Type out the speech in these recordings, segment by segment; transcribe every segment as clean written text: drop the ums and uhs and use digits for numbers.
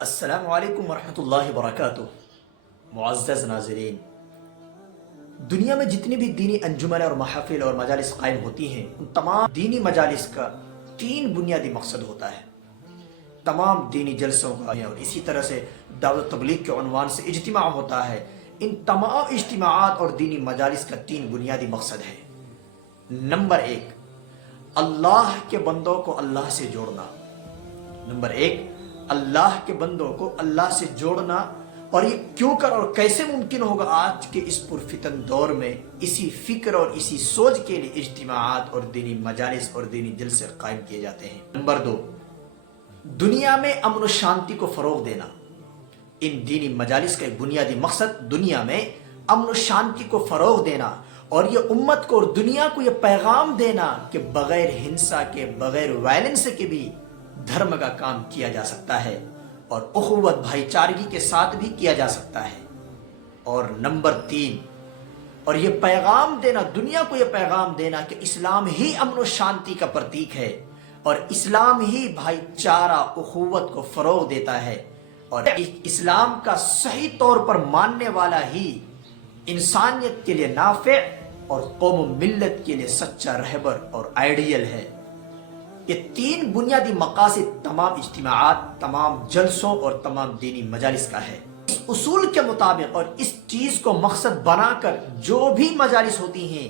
السلام علیکم ورحمۃ اللہ وبرکاتہ۔ معزز ناظرین، دنیا میں جتنی بھی دینی انجمن اور محافل اور مجالس قائم ہوتی ہیں، ان تمام دینی مجالس کا تین بنیادی مقصد ہوتا ہے۔ تمام دینی جلسوں کا اور اسی طرح سے دعوت و تبلیغ کے عنوان سے اجتماع ہوتا ہے۔ ان تمام اجتماعات اور دینی مجالس کا تین بنیادی مقصد ہے۔ نمبر ایک، اللہ کے بندوں کو اللہ سے جوڑنا۔ نمبر ایک، اللہ کے بندوں کو اللہ سے جوڑنا۔ اور یہ کیوں کر اور کیسے ممکن ہوگا؟ آج کے اس پرفتن دور میں اسی فکر اور اسی سوچ کے لیے اجتماعات اور دینی مجالس اور دینی جلسے قائم کیے جاتے ہیں۔ نمبر دو، دنیا میں امن و شانتی کو فروغ دینا۔ ان دینی مجالس کا ایک بنیادی مقصد دنیا میں امن و شانتی کو فروغ دینا اور یہ امت کو اور دنیا کو یہ پیغام دینا کہ بغیر ہنسا کے، بغیر وائلنس کے بھی دھرم کا کام کیا جا سکتا ہے اور اخوت بھائی چارگی کے ساتھ بھی کیا جا سکتا ہے۔ اور نمبر تین، اور یہ پیغام دینا، دنیا کو یہ پیغام دینا کہ اسلام ہی امن و شانتی کا پرتیک ہے اور اسلام ہی بھائی چارہ اخوت کو فروغ دیتا ہے اور اسلام کا صحیح طور پر ماننے والا ہی انسانیت کے لیے نافع اور قوم و ملت کے لیے سچا رہبر اور آئیڈیل ہے۔ یہ تین بنیادی مقاصد تمام اجتماعات، تمام جلسوں اور تمام دینی مجالس کا ہے۔ اس اصول کے مطابق اور اس چیز کو مقصد بنا کر جو بھی مجالس ہوتی ہیں،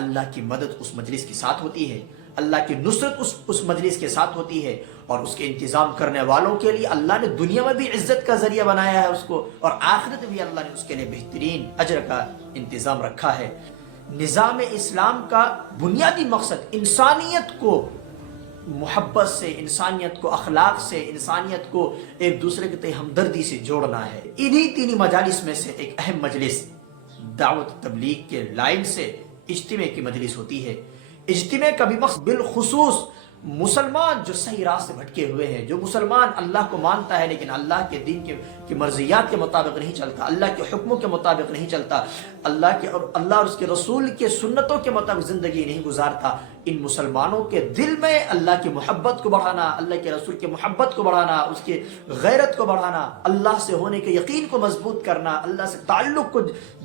اللہ کی مدد اس مجلس کے ساتھ ہوتی ہے، اللہ کی نصرت اس مجلس کے ساتھ ہوتی ہے اور اس کے انتظام کرنے والوں کے لیے اللہ نے دنیا میں بھی عزت کا ذریعہ بنایا ہے اس کو، اور آخرت بھی اللہ نے اس کے لیے بہترین اجر کا انتظام رکھا ہے۔ نظام اسلام کا بنیادی مقصد انسانیت کو محبت سے، انسانیت کو اخلاق سے، انسانیت کو ایک دوسرے کے تئیں ہمدردی سے جوڑنا ہے۔ انہی تینی مجالس میں سے ایک اہم مجلس دعوت تبلیغ کے لائن سے اجتماع کی مجلس ہوتی ہے۔ اجتماع کا بھی مقصد بالخصوص مسلمان جو صحیح راہ سے بھٹکے ہوئے ہیں، جو مسلمان اللہ کو مانتا ہے لیکن اللہ کے دین کی مرضیات کے مطابق نہیں چلتا، اللہ کے حکموں کے مطابق نہیں چلتا، اللہ اور اس کے رسول کے سنتوں کے مطابق زندگی نہیں گزارتا، ان مسلمانوں کے دل میں اللہ کی محبت کو بڑھانا، اللہ کے رسول کی محبت کو بڑھانا، اس کے غیرت کو بڑھانا، اللہ سے ہونے کے یقین کو مضبوط کرنا، اللہ سے تعلق کو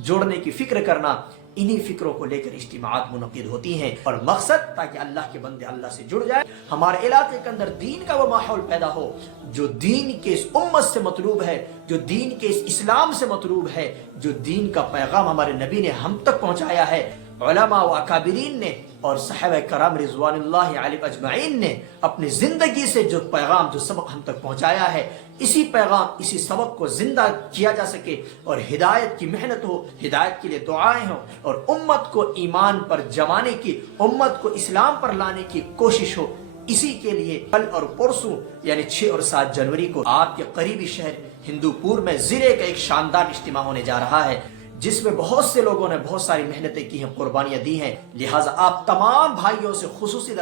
جوڑنے کی فکر کرنا، انہی فکروں کو لے کر اجتماعات منعقد ہوتی ہیں اور مقصد تاکہ اللہ کے بندے اللہ سے جڑ جائے، ہمارے علاقے کے اندر دین کا وہ ماحول پیدا ہو جو دین کے اس امت سے مطلوب ہے، جو دین کے اس اسلام سے مطلوب ہے، جو دین کا پیغام ہمارے نبی نے ہم تک پہنچایا ہے، علماء و اکابرین نے اور صحابہ کرام رضوان اللہ علیہم اجمعین نے اپنی زندگی سے جو پیغام، جو سبق ہم تک پہنچایا ہے، اسی پیغام، اسی سبق کو زندہ کیا جا سکے اور ہدایت کی محنت ہو، ہدایت کے لیے دعائیں ہوں اور امت کو ایمان پر جمانے کی، امت کو اسلام پر لانے کی کوشش ہو۔ اسی کے لیے کل اور پرسوں یعنی 6 اور 7 جنوری کو آپ کے قریبی شہر ہندوپور میں زرے کا ایک شاندار اجتماع ہونے جا رہا ہے، جس میں بہت سے لوگوں نے بہت ساری محنتیں کی ہیں، قربانیاں دی ہیں۔ لہٰذا آپ تمام بھائیوں سے خصوصی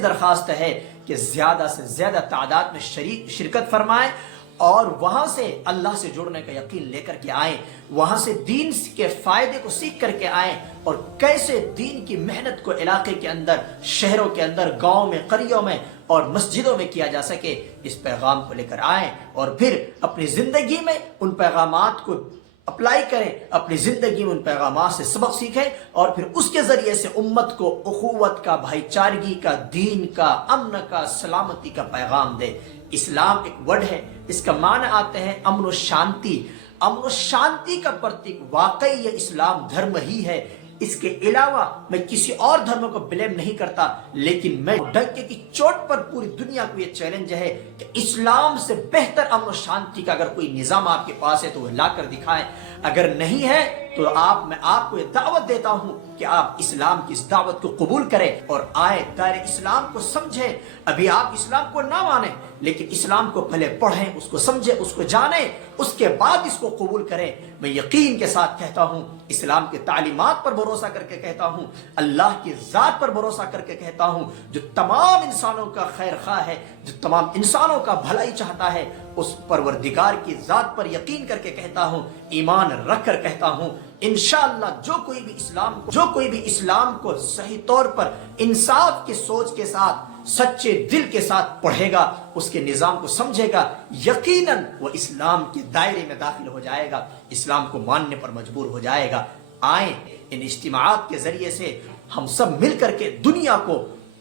درخواست ہے کہ زیادہ سے زیادہ تعداد میں شرکت فرمائیں اور وہاں سے اللہ سے جڑنے کا یقین لے کر کے آئیں، وہاں سے دین کے فائدے کو سیکھ کر کے آئیں اور کیسے دین کی محنت کو علاقے کے اندر، شہروں کے اندر، گاؤں میں، قریوں میں اور مسجدوں میں کیا جا سکے، اس پیغام کو لے کر آئیں اور پھر اپنی زندگی میں ان پیغامات کو اپلائی کریں، اپنی زندگی میں ان پیغامات سے سبق سیکھیں اور پھر اس کے ذریعے سے امت کو اخوت کا، بھائی چارگی کا، دین کا، امن کا، سلامتی کا پیغام دیں۔ اسلام ایک ورڈ ہے، اس کا معنی آتے ہیں امن و شانتی۔ امن و شانتی کا پرتیک واقعی یہ اسلام دھرم ہی ہے۔ اس کے علاوہ میں کسی اور دھرم کو بلیم نہیں کرتا، لیکن میں ڈنکے کی چوٹ پر پوری دنیا کو یہ چیلنج ہے کہ اسلام سے بہتر امن و شانتی کا اگر کوئی نظام آپ کے پاس ہے تو وہ لا کر دکھائیں، اگر نہیں ہے تو میں آپ کو یہ دعوت دیتا ہوں کہ آپ اسلام کی اس دعوت کو قبول کریں اور آئیں، دائرہ اسلام کو سمجھیں۔ ابھی آپ اسلام کو نہ مانیں لیکن اسلام کو پہلے پڑھیں، اس کو سمجھیں، اس کو جانیں، اس کے بعد اس کو قبول کریں۔ میں یقین کے ساتھ کہتا ہوں، اسلام کے تعلیمات پر بھروسہ کر کے کہتا ہوں، اللہ کی ذات پر بھروسہ کر کے کہتا ہوں، جو تمام انسانوں کا خیر خواہ ہے، جو تمام انسانوں کا بھلائی چاہتا ہے، اس پروردگار کی ذات پر یقین کر کے کہتا ہوں، ایمان رکھ کر کہتا ہوں، انشاءاللہ جو کوئی بھی اسلام کو صحیح طور پر انصاف کی سوچ کے ساتھ سچے دل کے ساتھ پڑھے گا، اس کے نظام کو سمجھے گا، یقیناً وہ اسلام کے دائرے میں داخل ہو جائے گا، اسلام کو ماننے پر مجبور ہو جائے گا۔ آئیں ان اجتماعات کے ذریعے سے ہم سب مل کر کے دنیا کو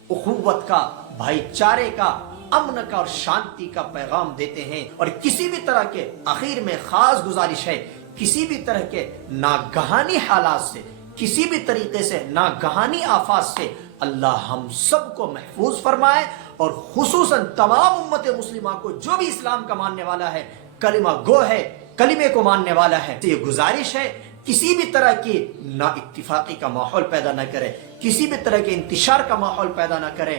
اخوت کا، بھائی چارے کا، امن کا اور شانتی کا پیغام دیتے ہیں۔ اور کسی بھی طرح کے، آخر میں خاص گزارش ہے، کسی بھی طرح کے ناگہانی حالات سے، کسی بھی طریقے سے ناگہانی آفات سے اللہ ہم سب کو محفوظ فرمائے، اور خصوصاً تمام امت مسلمہ کو، جو بھی اسلام کا ماننے والا ہے، کلمہ گو ہے، کلمے کو ماننے والا ہے، یہ گزارش ہے کسی بھی طرح کی نا اتفاقی کا ماحول پیدا نہ کرے، کسی بھی طرح کے انتشار کا ماحول پیدا نہ کرے۔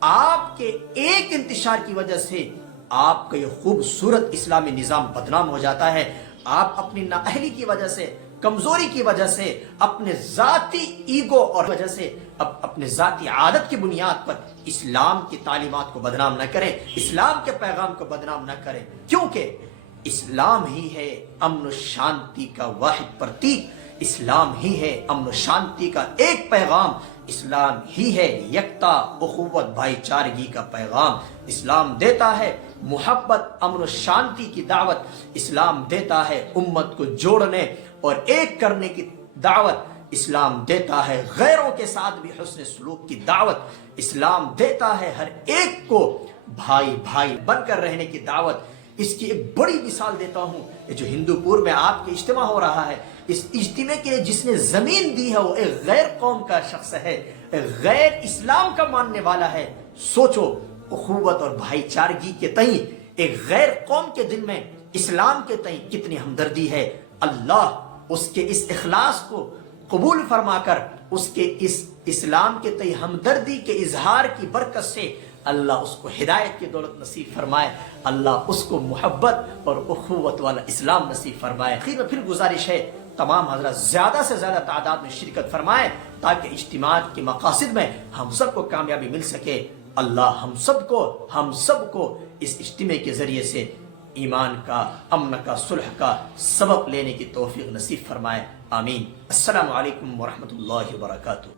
آپ کے ایک انتشار کی وجہ سے آپ کا یہ خوبصورت اسلامی نظام بدنام ہو جاتا ہے۔ آپ اپنی نااہلی کی وجہ سے، کمزوری کی وجہ سے، اپنے ذاتی ایگو اور وجہ سے، اپنے ذاتی عادت کی بنیاد پر اسلام کی تعلیمات کو بدنام نہ کریں، اسلام کے پیغام کو بدنام نہ کریں، کیونکہ اسلام ہی ہے امن و شانتی کا واحد پرتیک، اسلام ہی ہے امن و شانتی کا ایک پیغام، اسلام ہی ہے یکتا، اخوت، بھائی چارگی کا پیغام۔ اسلام دیتا ہے محبت، امن و شانتی کی دعوت، اسلام دیتا ہے امت کو جوڑنے اور ایک کرنے کی دعوت، اسلام دیتا ہے غیروں کے ساتھ بھی حسن سلوک کی دعوت، اسلام دیتا ہے ہر ایک کو بھائی بھائی بن کر رہنے کی دعوت۔ اس کی ایک بڑی مثال دیتا ہوں، یہ جو ہندو پور میں آپ کے اجتماع ہو رہا ہے، اس اجتماع کے لیے جس نے زمین دی ہے وہ ایک غیر قوم کا شخص ہے، ایک غیر اسلام کا ماننے والا ہے۔ سوچو اخوت اور بھائی چارگی کے تئیں ایک غیر قوم کے دل میں اسلام کے تئیں کتنی ہمدردی ہے۔ اللہ اس کے اس اخلاص کو قبول فرما کر، اس کے اس اسلام کے تئیں ہمدردی کے اظہار کی برکت سے اللہ اس کو ہدایت کی دولت نصیب فرمائے، اللہ اس کو محبت اور اخوت والا اسلام نصیب فرمائے۔ پھر گزارش ہے تمام حضرات زیادہ سے زیادہ تعداد میں شرکت فرمائیں تاکہ اجتماعات کے مقاصد میں ہم سب کو کامیابی مل سکے۔ اللہ ہم سب کو اس اجتماع کے ذریعے سے ایمان کا، امن کا، صلح کا سبق لینے کی توفیق نصیب فرمائے، آمین۔ السلام علیکم ورحمۃ اللہ وبرکاتہ۔